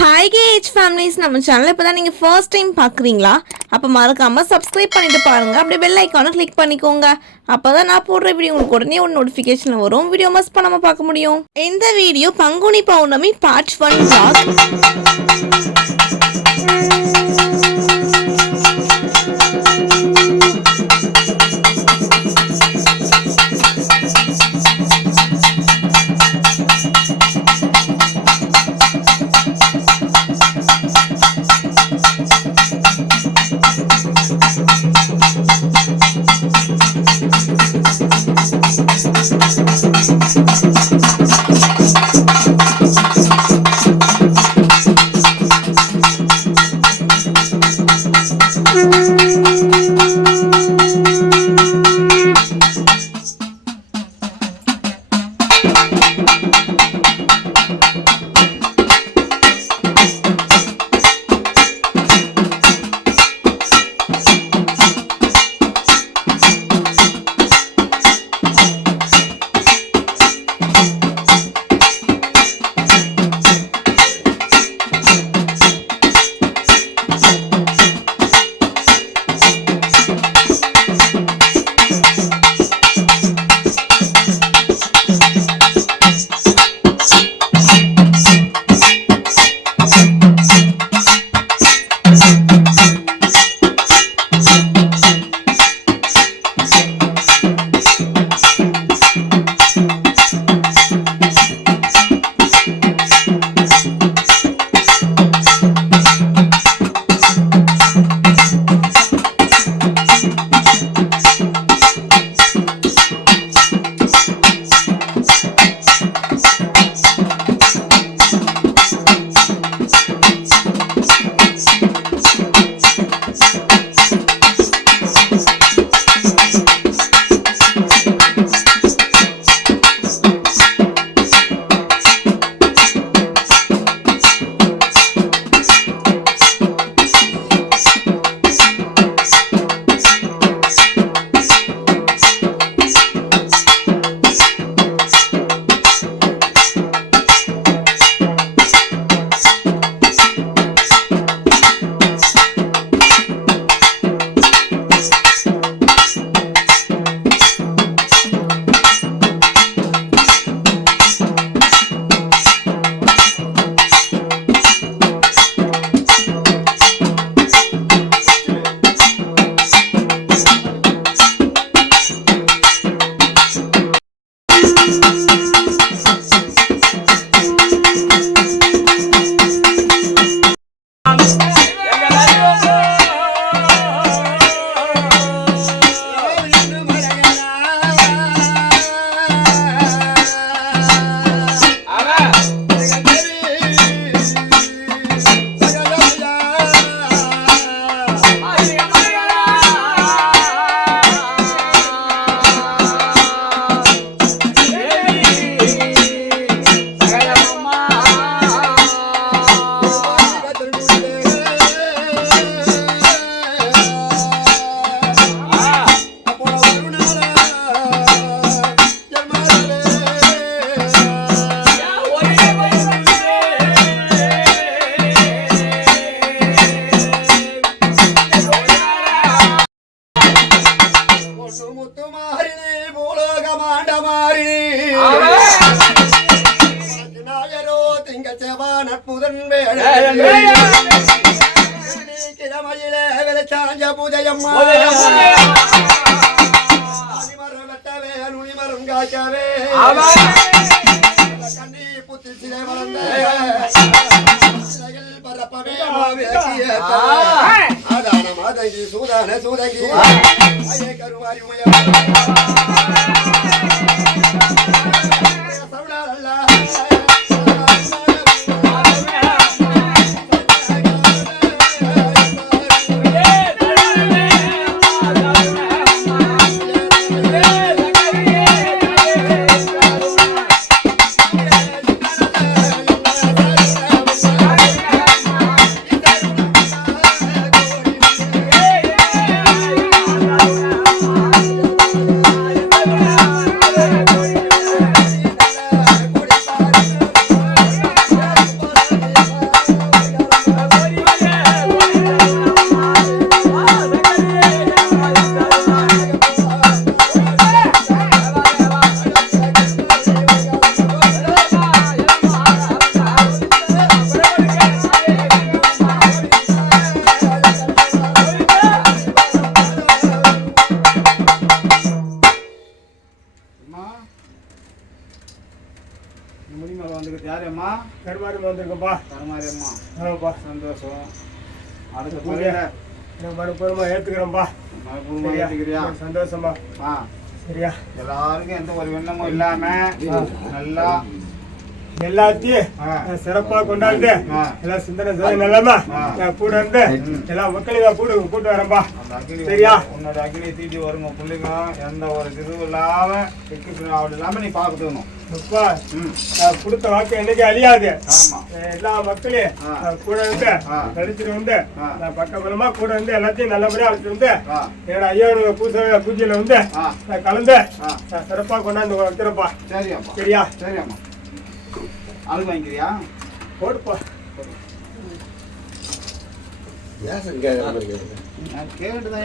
Hi gauge families, நம்ம channel இப்போ தான் நீங்கள் ஃபர்ஸ்ட் டைம் பார்க்குறீங்களா? அப்போ மறக்காமல் சப்ஸ்கிரைப் பண்ணிட்டு பாருங்கள். அப்படியே பெல் ஐக்கானை கிளிக் பண்ணிக்கோங்க. அப்போ தான் நான் போடுற வீடியோ உங்களுக்கு உடனே ஒரு நோட்டிஃபிகேஷன் வரும். வீடியோ மிஸ் பண்ணாமல் பார்க்க முடியும். இந்த வீடியோ பங்குனி பௌர்ணமி பார்ட் 1 vlog. தரமாரியம்மா ஆமாப்பா சந்தோஷம். அடுத்த பூஜை மறுபூர்வமா ஏத்துக்கிறோம்ப்பா. ஏத்துக்கிறியா? சந்தோஷமா சரியா? எல்லாருக்கும் எந்த ஒரு எண்ணமும் இல்லாம நல்லா எல்லாத்தையும் சிறப்பா கொண்டாந்து எல்லாம் சிந்தனை நல்லாம கூட இருந்து எல்லா மக்களையும் கூட்டு வரேன்பா. சரியா? உன்னோட அக்னி தீட்டி வருங்க பிள்ளைங்க எந்த ஒரு இதுவும் இல்லாம அப்படி இல்லாம நீ பாக்கணும். கொடுத்த வாக்கு என்னைக்கு அழியாது. ஆமா, எல்லா மக்களையும் கூட இருந்து நடிச்சுட்டு வந்து பக்கபலமா கூட இருந்து எல்லாத்தையும் நல்லபடியா அழைச்சிட்டு வந்து என்னோட ஐயாவோட பூஜையில வந்து கலந்து சிறப்பா கொண்டாந்து வைக்கிறப்பா. சரியாப்பா. சரியா? சரியாம்மா. அது வாங்கிக்கிறியா? போடுப்பா. கேட்டுதான்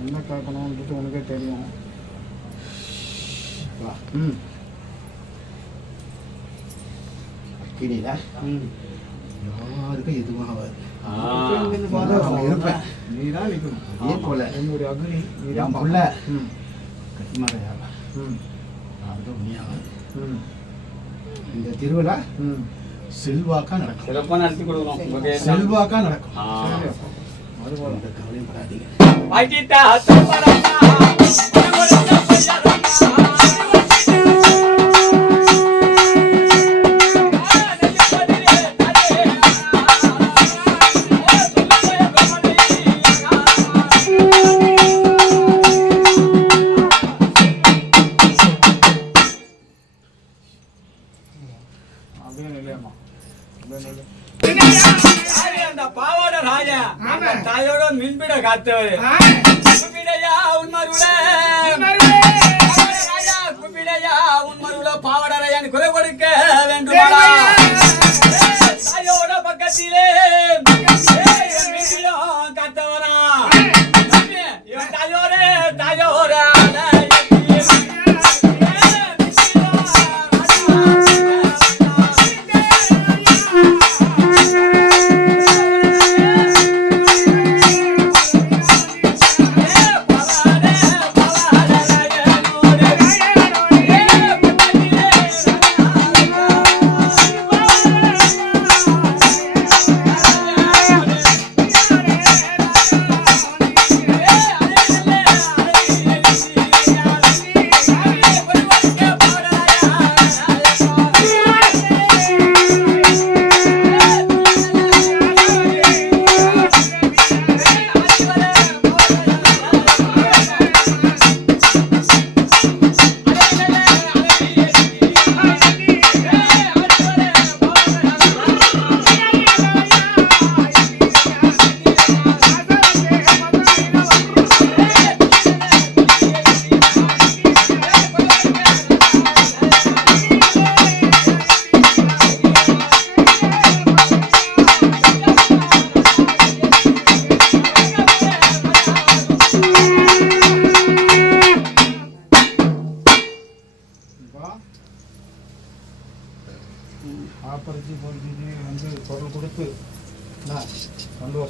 என்ன கேட்கணும்ன்றது உனக்கே தெரியும். யாருக்கும் எதுவும் ஆகாது. நீதான் நிற்கணும். அதே போல என்னுடைய அக்னி நீதான் புள்ள கட்டிமாடையாக இந்த திருவிழா செல்வாக்கா நடக்கும். சிறப்பா நடத்தி கொடுக்கணும். செல்வாக்கா நடக்கும். அதுபோல கவலைப்படாதீங்க. தாயோட மின்பிட காத்தவர் குப்பிடையா உன்மருள பாவடரையன் குறை கொடுக்க வேண்டுமா தாயோட பக்கத்திலே காத்தவரா தாயோட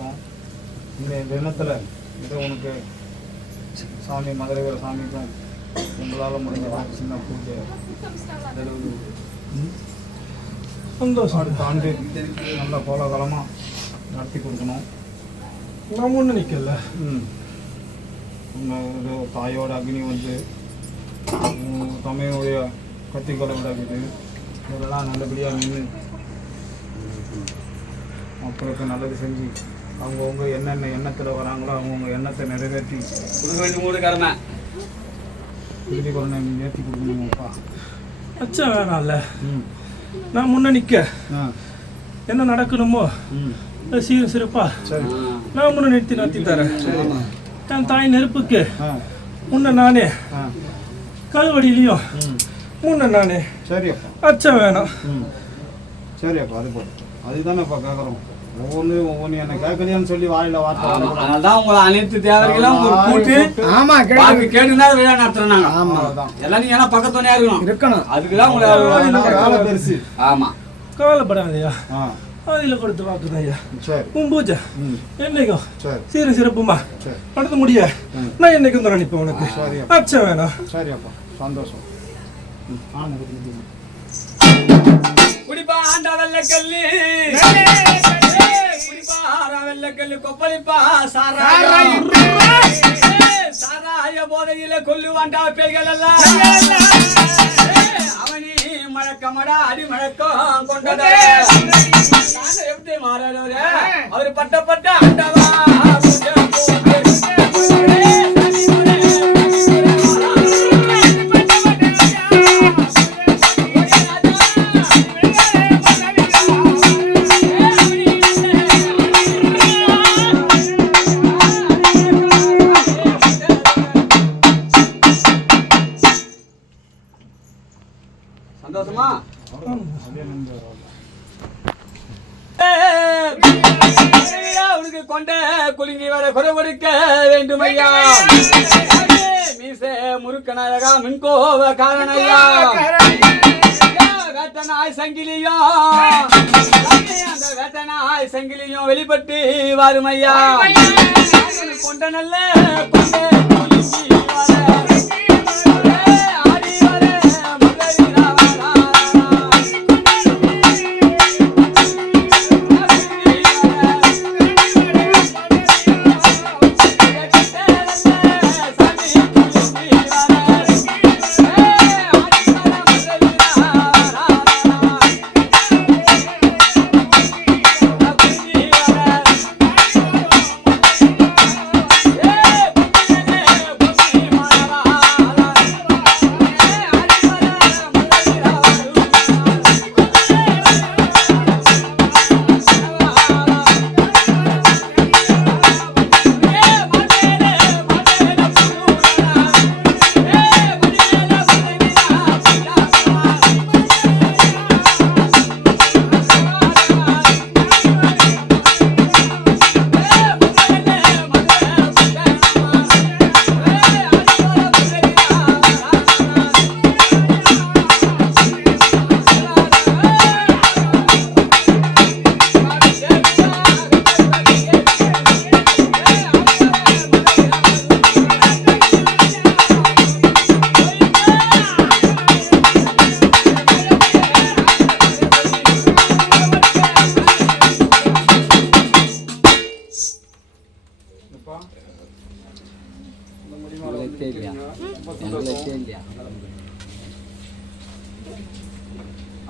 சந்தோஷம். இந்த தினத்தில் இதை உனக்கு சாமி மதுரை சாமிக்கும் உங்களால் முடிஞ்ச சின்ன பூஜை சந்தோஷம். அடுத்த ஆண்டு நல்ல கோலாகலமாக நடத்தி கொடுக்கணும். நான் முன்ன நிற்கல. உங்கள் தாயோட அக்னி வந்து தமையோடைய கத்திக்கொலை விடாக்குது. இதெல்லாம் நல்லபடியாக நின்று மக்களுக்கு நல்லது செஞ்சு அவங்கவுங்க என்னென்ன எண்ணத்தில் வராங்களோ அவங்கவுங்க எண்ணத்தை நிறைவேற்றி கொடுக்க வேண்டிய மூணு கடமை உறுதி கொண்டு ஏற்றி கொடுக்கணுமாப்பா. அச்சா வேணாம்ல. நான் முன்ன நிற்க என்ன நடக்கணுமோ சீர சிறப்பா நான் முன்ன நடத்தி தரேன். என் தாய் நெருப்புக்கு முன்ன நானே, கல்வடியிலையும் முன்ன நானே. சரியப்பா. அச்சா வேணாம். சரியப்பா. அது போதும். அதுதானேப்பா கேட்குறோம். ஒவ்வொன்று என்ன கேட்கலையான்னு சொல்லி வாயில வார்த்தை. அதனால்தான் உங்களை அனைத்து தேவைகளும் ஒரு கூட்டு கேட்டுனா விழா நடத்துறோம் நாங்க. எல்லாம் நீங்க எல்லாம் பக்கத்துணையா இருக்கணும். அதுக்குதான் உங்களை பெருசு. ஆமா, கவலைப்படாதையா. அதில் கொடுத்து வாக்குதான் ஐயா. உன் பூஜை என்னைக்கும் சீர சிறப்புமா நடத்த முடிய நான் என்னைக்கும் தான் நினைப்பேன் உனக்கு. அச்சா வேணாம். சரியாப்பா. சந்தோஷம். குடிப்பா ஆண்டா வெள்ளக்கல்லி, குடிப்பா வெள்ளக்கல்லி, கொப்பளிப்பா சாராய போதையில கொல்லுவாண்டா பேய்கள் எல்லாம். அவனி மழக்கமடா அடி மழக்கம் கொண்டத எப்படி மாறவர் அவரு பட்ட ஆண்டவா சந்தோஷமா உனக்கு கொண்ட குலுங்கி வர குறை கொடுக்க வேண்டும் ஐயா. மீசே முறுக்கனழகா மின்கோவ காரணையா வேட்டனாய் சங்கிலியும் அந்த வேட்டனாய் சங்கிலியும் வெளிப்பட்டு வரும் ஐயா. கொண்ட நல்ல கொண்ட குலுங்கி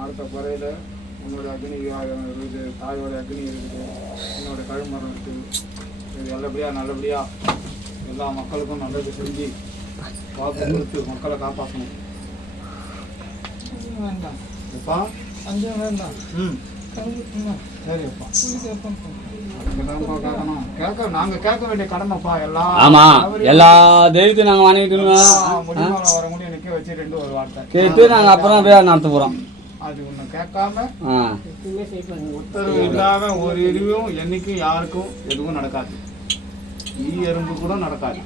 அடுத்த குறையில உன்னோட அக்னி இருக்குது, தாயோட அக்னி இருக்குது, என்னோட கழுமரம் இருக்குது. இது நல்லபடியாக எல்லா மக்களுக்கும் நல்லது செஞ்சு வாக்கு கொடுத்து மக்களை காப்பாற்றணும். வேண்டாம். எப்பா அஞ்சம் வேண்டாம். சரிப்பா. நாங்கள் கேட்க வேண்டிய கடமைப்பா எல்லாம். ஆமா, எல்லா தெய்வத்தையும் நாங்கள் வணங்கிட்டு முடிமால வர முடியும் நிற்க வச்சு ஒரு வார்த்தை கேட்டு நாங்கள் அப்புறம் போய் நடத்த போகிறோம். அது ஒன்று கேட்காம உத்தரவு இல்லாம ஒரு எரிவும் என்னைக்கும் யாருக்கும் எதுவும் நடக்காது. எறும்பு கூட நடக்காது.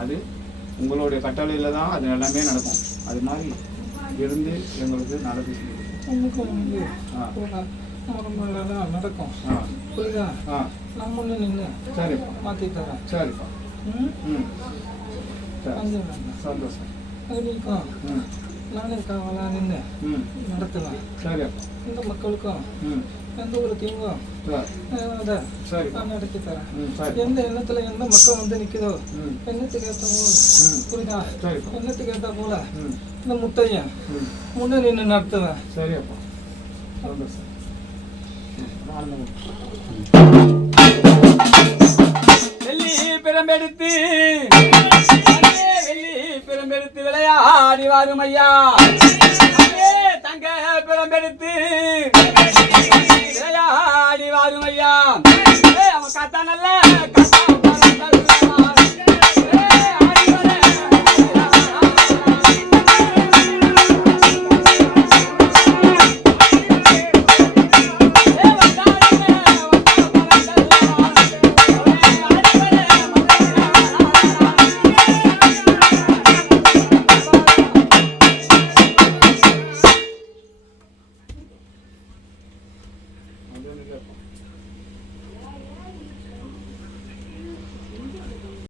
அது உங்களுடைய கட்டளையில் தான் அது எல்லாமே நடக்கும். அது மாதிரி இருந்து எங்களுக்கு நல்லது நடக்கும். புரியுதா? ஆ நான் முன்ன நின்று சரிப்பா மாற்றி தரேன். சரிப்பா ம் ம் சரி அங்கே வேண்டாம். சந்தோஷம் அது நீக்கும் ம் நானே காவலா நின்று ம் நடத்துவேன். சரிப்பா இந்த மக்களுக்கும் ம் எந்த ஒரு தீங்கும் சரி அதை சரிப்பா நான் நடத்தி தரேன். ம் சரி எந்த எண்ணத்துல எந்த மக்கள் வந்து நிக்குதோ ம் எண்ணத்துக்கு ஏற்ற போல ம் புரியுதா? சரிப்பா எண்ணத்துக்கு ஏற்ற போல ம் இந்த முத்தையன் ம் முன்ன நின்று நடத்துவேன். சரியப்பா சந்தோஷம் வெள்ளி பிரம்பெடுத்து வெள்ளி பிரம்பெடுத்து விளையாடி வரும் ஐயா. தங்க பிரம்பெடுத்து விளையாடி வரும் ஐயா. அவன் காத்தா நல்ல